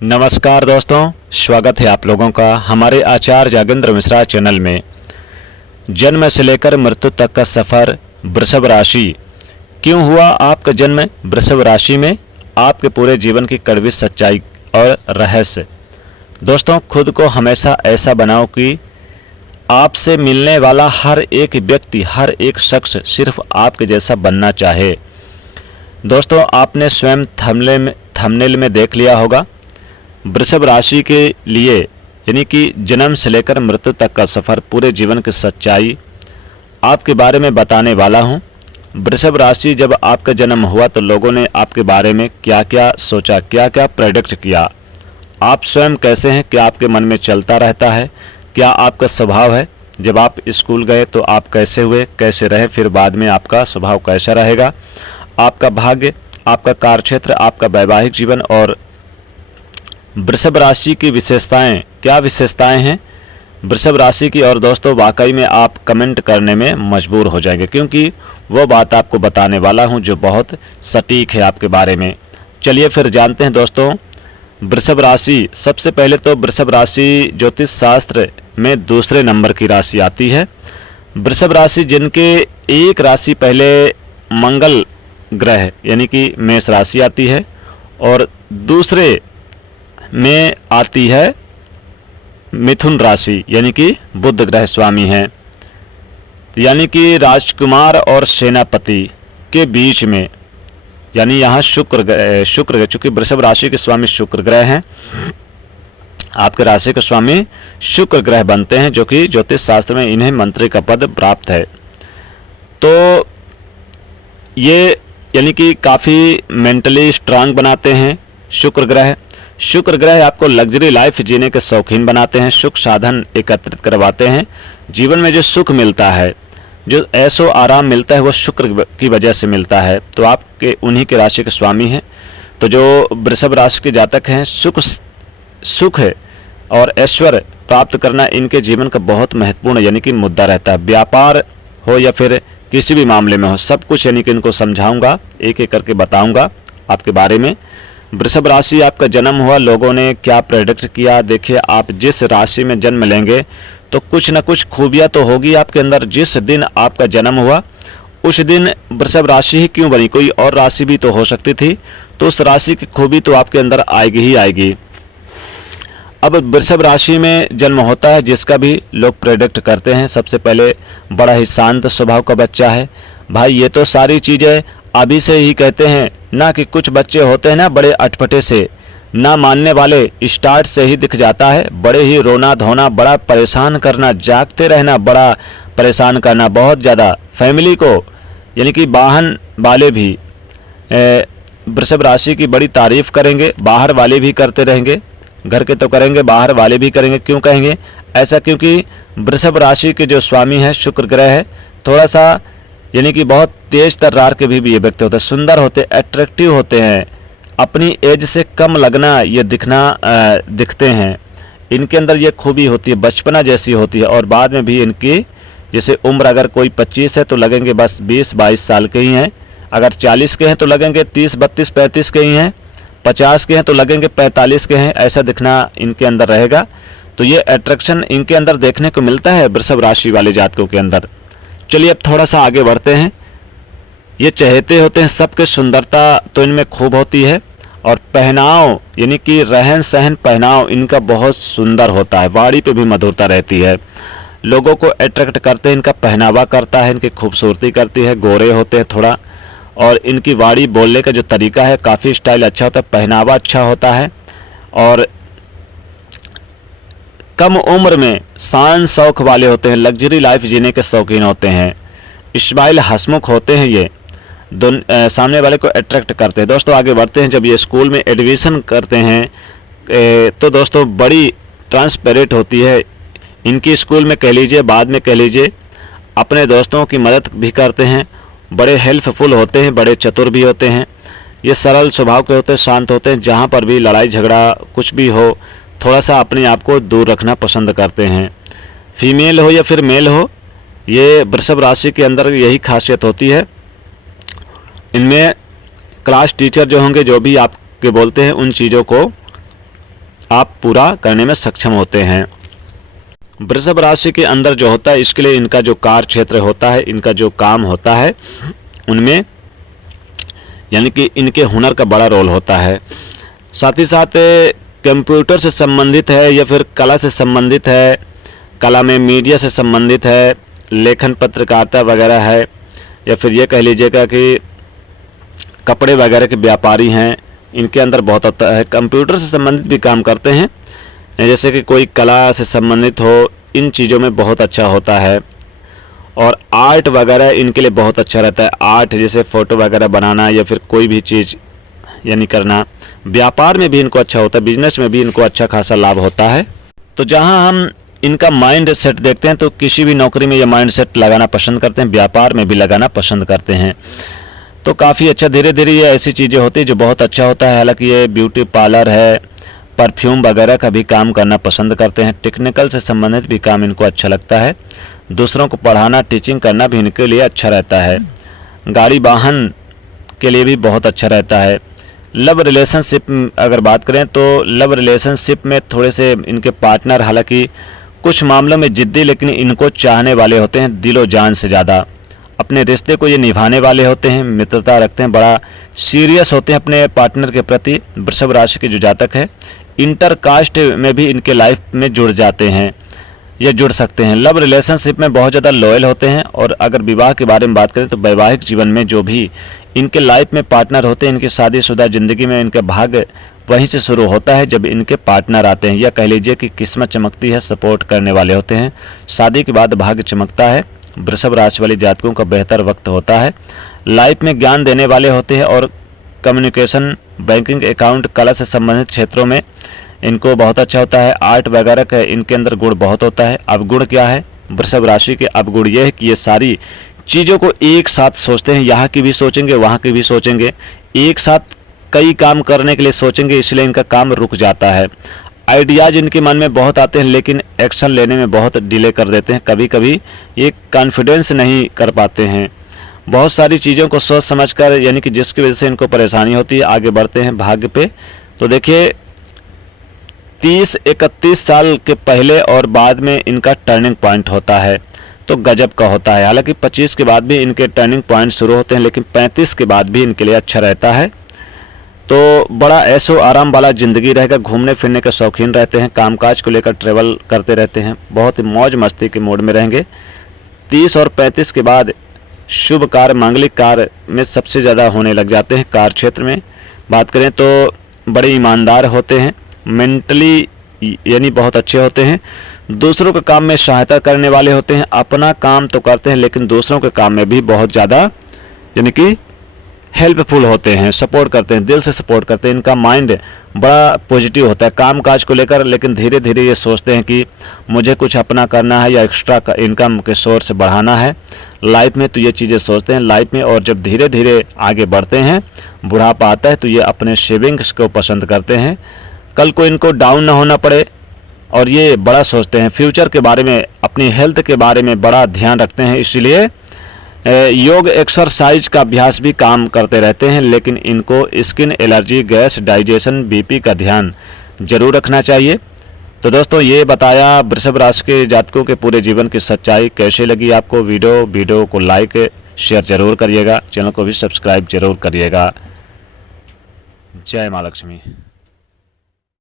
नमस्कार दोस्तों, स्वागत है आप लोगों का हमारे आचार्य जागेंद्र मिश्रा चैनल में। जन्म से लेकर मृत्यु तक का सफ़र वृषभ राशि। क्यों हुआ आपका जन्म वृषभ राशि में? आपके पूरे जीवन की कड़वी सच्चाई और रहस्य। दोस्तों, खुद को हमेशा ऐसा बनाओ कि आपसे मिलने वाला हर एक व्यक्ति, हर एक शख्स सिर्फ आपके जैसा बनना चाहे। दोस्तों, आपने स्वयं थंबनेल में देख लिया होगा, वृषभ राशि के लिए यानी कि जन्म से लेकर मृत्यु तक का सफ़र, पूरे जीवन की सच्चाई आपके बारे में बताने वाला हूं। वृषभ राशि, जब आपका जन्म हुआ तो लोगों ने आपके बारे में क्या क्या सोचा, क्या क्या प्रेडिक्ट किया, आप स्वयं कैसे हैं, क्या आपके मन में चलता रहता है, क्या आपका स्वभाव है। जब आप स्कूल गए तो आप कैसे हुए, कैसे रहे, फिर बाद में आपका स्वभाव कैसा रहेगा, आपका भाग्य, आपका कार्यक्षेत्र, आपका वैवाहिक जीवन और वृषभ राशि की विशेषताएं, क्या विशेषताएं हैं वृषभ राशि की। और दोस्तों, वाकई में आप कमेंट करने में मजबूर हो जाएंगे, क्योंकि वो बात आपको बताने वाला हूं जो बहुत सटीक है आपके बारे में। चलिए फिर जानते हैं दोस्तों, वृषभ राशि। सबसे पहले तो वृषभ राशि ज्योतिष शास्त्र में दूसरे नंबर की राशि आती है। वृषभ राशि जिनके एक राशि पहले मंगल ग्रह यानी कि मेष राशि आती है और दूसरे में आती है मिथुन राशि यानी कि बुध ग्रह स्वामी हैं, यानी कि राजकुमार और सेनापति के बीच में, यानी यहाँ शुक्र चूंकि वृषभ राशि के स्वामी शुक्र ग्रह हैं, आपके राशि के स्वामी शुक्र ग्रह बनते हैं, जो कि ज्योतिष शास्त्र में इन्हें मंत्री का पद प्राप्त है। तो ये यानी कि काफ़ी मेंटली स्ट्रांग बनाते हैं शुक्र ग्रह। शुक्र ग्रह आपको लग्जरी लाइफ जीने के शौकीन बनाते हैं, सुख साधन एकत्रित करवाते हैं। जीवन में जो सुख मिलता है, जो ऐशो आराम मिलता है, वो शुक्र की वजह से मिलता है। तो आपके उन्हीं के राशि के स्वामी हैं। तो जो वृषभ राशि के जातक हैं, सुख है और ऐश्वर्य प्राप्त करना इनके जीवन का बहुत महत्वपूर्ण यानी कि मुद्दा रहता है। व्यापार हो या फिर किसी भी मामले में हो, सब कुछ यानी कि इनको समझाऊंगा, एक एक करके बताऊंगा आपके बारे में। वृषभ राशि आपका जन्म हुआ, लोगों ने क्या प्रेडिक्ट किया। देखिए, आप जिस राशि में जन्म लेंगे तो कुछ न कुछ खूबियां तो होगी आपके अंदर। जिस दिन आपका जन्म हुआ उस दिन वृषभ राशि ही क्यों बनी, कोई और राशि भी तो हो सकती थी, तो उस राशि की खूबी तो आपके अंदर आएगी ही आएगी। अब वृषभ राशि में जन्म होता है जिसका भी लोग प्रेडिक्ट करते हैं, सबसे पहले बड़ा ही शांत स्वभाव का बच्चा है। भाई, ये तो सारी चीज़ें अभी से ही कहते हैं ना, कि कुछ बच्चे होते हैं ना बड़े अटपटे से, ना मानने वाले, स्टार्ट से ही दिख जाता है। बड़े ही रोना धोना, बड़ा परेशान करना, जागते रहना, बड़ा परेशान करना बहुत ज़्यादा। फैमिली को यानी कि वाहन वाले भी वृषभ राशि की बड़ी तारीफ करेंगे, बाहर वाले भी करते रहेंगे। घर के तो करेंगे, बाहर वाले भी करेंगे। क्यों कहेंगे ऐसा? क्योंकि वृषभ राशि के जो स्वामी है शुक्र ग्रह है, थोड़ा सा यानी कि बहुत तेज तर्रार के भी ये व्यक्ति होते हैं, सुंदर होते हैं, अट्रैक्टिव होते हैं, अपनी एज से कम लगना, ये दिखते हैं। इनके अंदर ये खूबी होती है, बचपना जैसी होती है। और बाद में भी इनकी जैसे उम्र अगर कोई 25 है तो लगेंगे बस 20-22 साल के ही हैं, अगर 40 के हैं तो लगेंगे 30-32-35 के ही हैं, 50 के हैं तो लगेंगे 45 के हैं, ऐसा दिखना इनके अंदर रहेगा। तो ये अट्रैक्शन इनके अंदर देखने को मिलता है वृषभ राशि वाले जातकों के अंदर। चलिए अब थोड़ा सा आगे बढ़ते हैं। ये चहेते होते हैं, सबके सुंदरता तो इनमें खूब होती है और पहनाव यानी कि रहन सहन, पहनाव इनका बहुत सुंदर होता है, वाणी पे भी मधुरता रहती है, लोगों को अट्रैक्ट करते हैं, इनका पहनावा करता है, इनकी खूबसूरती करती है। गोरे होते हैं थोड़ा, और इनकी वाणी बोलने का जो तरीका है काफ़ी स्टाइल अच्छा होता है, पहनावा अच्छा होता है। और कम उम्र में शान शौक वाले होते हैं, लग्जरी लाइफ जीने के शौकीन होते हैं, इस्माइल हंसमुख होते हैं, ये सामने वाले को अट्रैक्ट करते हैं। दोस्तों आगे बढ़ते हैं। जब ये स्कूल में एडमिशन करते हैं तो दोस्तों बड़ी ट्रांसपेरेंट होती है इनकी स्कूल में कह लीजिए, बाद में कह लीजिए, अपने दोस्तों की मदद भी करते हैं, बड़े हेल्पफुल होते हैं, बड़े चतुर भी होते हैं। ये सरल स्वभाव के होते हैं, शांत होते हैं, जहाँ पर भी लड़ाई झगड़ा कुछ भी हो थोड़ा सा अपने आप को दूर रखना पसंद करते हैं। फीमेल हो या फिर मेल हो, ये वृषभ राशि के अंदर यही खासियत होती है। इनमें क्लास टीचर जो होंगे, जो भी आपके बोलते हैं, उन चीज़ों को आप पूरा करने में सक्षम होते हैं। वृषभ राशि के अंदर जो होता है, इसके लिए इनका जो कार्य क्षेत्र होता है, इनका जो काम होता है, उनमें यानी कि इनके हुनर का बड़ा रोल होता है। साथ ही साथ कंप्यूटर से संबंधित है या फिर कला से संबंधित है, कला में मीडिया से संबंधित है, लेखन पत्रकारिता वगैरह है, या फिर ये कह लीजिएगा कि कपड़े वगैरह के व्यापारी हैं, इनके अंदर बहुत होता है। कंप्यूटर से संबंधित भी काम करते हैं, जैसे कि कोई कला से संबंधित हो, इन चीज़ों में बहुत अच्छा होता है। और आर्ट वगैरह इनके लिए बहुत अच्छा रहता है। आर्ट जैसे फ़ोटो वगैरह बनाना या फिर कोई भी चीज़ यानी करना। व्यापार में भी इनको अच्छा होता है, बिजनेस में भी इनको अच्छा खासा लाभ होता है। तो जहां हम इनका माइंड सेट देखते हैं तो किसी भी नौकरी में ये माइंड सेट लगाना पसंद करते हैं, व्यापार में भी लगाना पसंद करते हैं। तो काफ़ी अच्छा, धीरे धीरे ये ऐसी चीज़ें होती है जो बहुत अच्छा होता है। हालांकि ये ब्यूटी पार्लर है, परफ्यूम वगैरह का भी काम करना पसंद करते हैं। टेक्निकल से संबंधित भी काम इनको अच्छा लगता है। दूसरों को पढ़ाना, टीचिंग करना भी इनके लिए अच्छा रहता है। गाड़ी वाहन के लिए भी बहुत अच्छा रहता है। लव रिलेशनशिप अगर बात करें तो लव रिलेशनशिप में थोड़े से इनके पार्टनर हालांकि कुछ मामलों में जिद्दी, लेकिन इनको चाहने वाले होते हैं दिलो जान से ज़्यादा। अपने रिश्ते को ये निभाने वाले होते हैं, मित्रता रखते हैं, बड़ा सीरियस होते हैं अपने पार्टनर के प्रति। वृषभ राशि के जो जातक है, इंटर कास्ट में भी इनके लाइफ में जुड़ जाते हैं या जुड़ सकते हैं। लव रिलेशनशिप में बहुत ज़्यादा लॉयल होते हैं। और अगर विवाह के बारे में बात करें तो वैवाहिक जीवन में जो भी इनके लाइफ में पार्टनर होते हैं, इनकी शादीशुदा ज़िंदगी में इनका भाग्य वहीं से शुरू होता है जब इनके पार्टनर आते हैं, या कह लीजिए कि किस्मत चमकती है, सपोर्ट करने वाले होते हैं। शादी के बाद भाग्य चमकता है। वृषभ राशि वाले जातकों का बेहतर वक्त होता है। लाइफ में ज्ञान देने वाले होते हैं और कम्युनिकेशन, बैंकिंग, अकाउंट, कला से संबंधित क्षेत्रों में इनको बहुत अच्छा होता है। आर्ट वगैरह का इनके अंदर गुण बहुत होता है। अवगुण क्या है वृषभ राशि के? अवगुण यह है कि ये सारी चीज़ों को एक साथ सोचते हैं, यहाँ की भी सोचेंगे, वहाँ की भी सोचेंगे, एक साथ कई काम करने के लिए सोचेंगे, इसलिए इनका काम रुक जाता है। आइडियाज़ इनके मन में बहुत आते हैं लेकिन एक्शन लेने में बहुत डिले कर देते हैं। कभी कभी ये कॉन्फिडेंस नहीं कर पाते हैं। बहुत सारी चीज़ों को सोच समझकर, यानी कि जिसकी वजह से इनको परेशानी होती है, आगे बढ़ते हैं भाग्य पे। तो देखिए 30-31 साल के पहले और बाद में इनका टर्निंग पॉइंट होता है, तो गजब का होता है। हालांकि 25 के बाद भी इनके टर्निंग पॉइंट शुरू होते हैं, लेकिन 35 के बाद भी इनके लिए अच्छा रहता है। तो बड़ा ऐशो आराम वाला ज़िंदगी रहेगा। घूमने फिरने के शौकीन रहते हैं, कामकाज को लेकर ट्रेवल करते रहते हैं, बहुत मौज मस्ती के मूड में रहेंगे। 30 और 35 के बाद शुभ कार्य, मांगलिक कार्य में सबसे ज़्यादा होने लग जाते हैं। कार्य क्षेत्र में बात करें तो बड़े ईमानदार होते हैं, मेंटली यानी बहुत अच्छे होते हैं। दूसरों के काम में सहायता करने वाले होते हैं। अपना काम तो करते हैं लेकिन दूसरों के काम में भी बहुत ज़्यादा यानी कि हेल्पफुल होते हैं, सपोर्ट करते हैं, दिल से सपोर्ट करते हैं। इनका माइंड बड़ा पॉजिटिव होता है काम काज को लेकर, लेकिन धीरे धीरे ये सोचते हैं कि मुझे कुछ अपना करना है या एक्स्ट्रा इनकम के सोर्स बढ़ाना है लाइफ में, तो ये चीज़ें सोचते हैं लाइफ में। और जब धीरे धीरे आगे बढ़ते हैं, बुढ़ापा आता है, तो ये अपने सेविंग्स को पसंद करते हैं, कल को इनको डाउन ना होना पड़े। और ये बड़ा सोचते हैं फ्यूचर के बारे में, अपनी हेल्थ के बारे में बड़ा ध्यान रखते हैं। इसलिए योग एक्सरसाइज का अभ्यास भी काम करते रहते हैं। लेकिन इनको skin allergy, gas, digestion, BP का ध्यान जरूर रखना चाहिए। तो दोस्तों ये बताया वृषभ राशि के जातकों के पूरे जीवन की सच्चाई। कैसे लगी आपको वीडियो को लाइक शेयर जरूर करिएगा, चैनल को भी सब्सक्राइब जरूर करिएगा। जय माँ लक्ष्मी।